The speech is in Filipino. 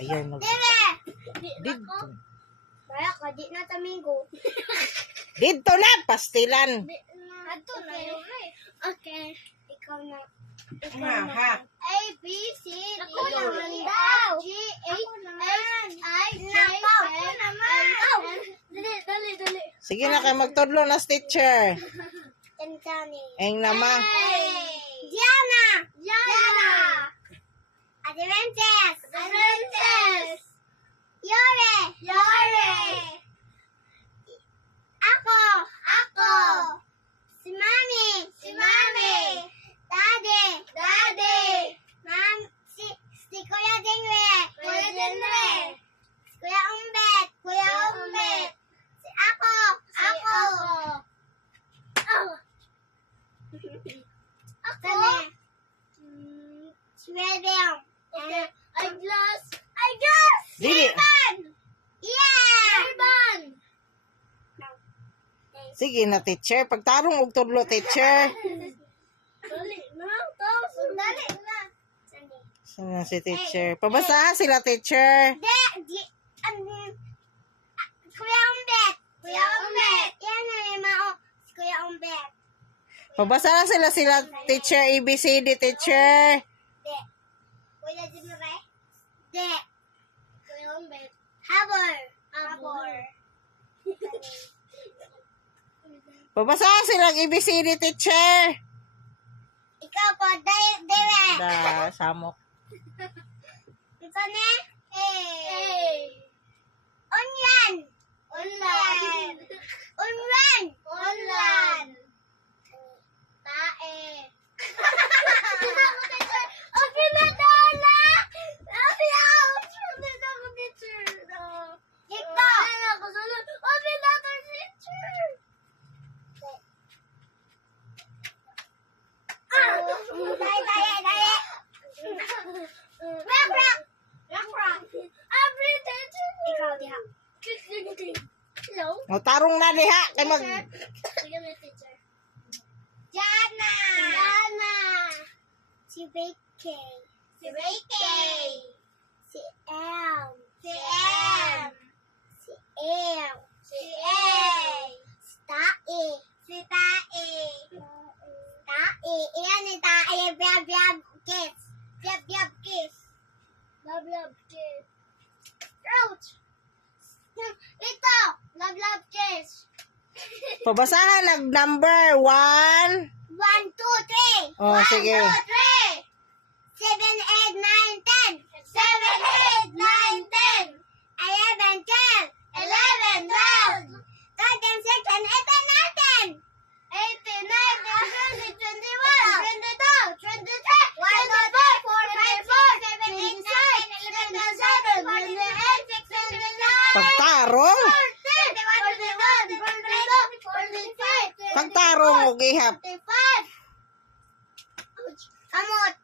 Ayaw mag... Dito. Baya ka, di na tamigo. Dito na, pastilan. Ato na yun eh. Okay. Ikaw na. Ha. A, B, C, D, E, F, G, H, I, J, K, L, Dali. Sige na kayo, magtudlo na teacher. Tantani. Eng nama. Diana. Adventures. Yore. Ako. Si Mami. Daddy. Si Kuya Jingwe. Kuya Umbet. Si ako. Si William. Okay. Eyeglass. Dili. Yeah. Sige na teacher, pagtarong og tudlo teacher. Dali na. Sino si teacher? Pabasahan sila teacher. Kuya Umbet. Yan na yung mao. Si Kuya Umbet. Pabasahan sila teacher, ABCD teacher. Kuya Jimre. Kuya Umbet. Habor. Pabasahan sila ABCD teacher. Ikaw po, Dewe. Da samok. Ito na? Online. Tae. Okay na Dala. O tarong na diha kay mag Jana. Si Becky. Si Em. Si Tae. Iyan ni Tae. Biab kiss. Love kiss. Ouch. Ito. Love kiss. pabasahan nag number 1. 1, 2, 3. Oh, sige. 1, 2, 3. 7, 8, 9, 10. 7, 8, 9, 10. 11, 12. 11, 12. 13, 14, 15, 16, 17, 18, 19. 18, 19, 20, 21, 22, 23, 24, 25, 26, 27, 28, 29. Pagtarong. Pagtarong og ihap. Kamot.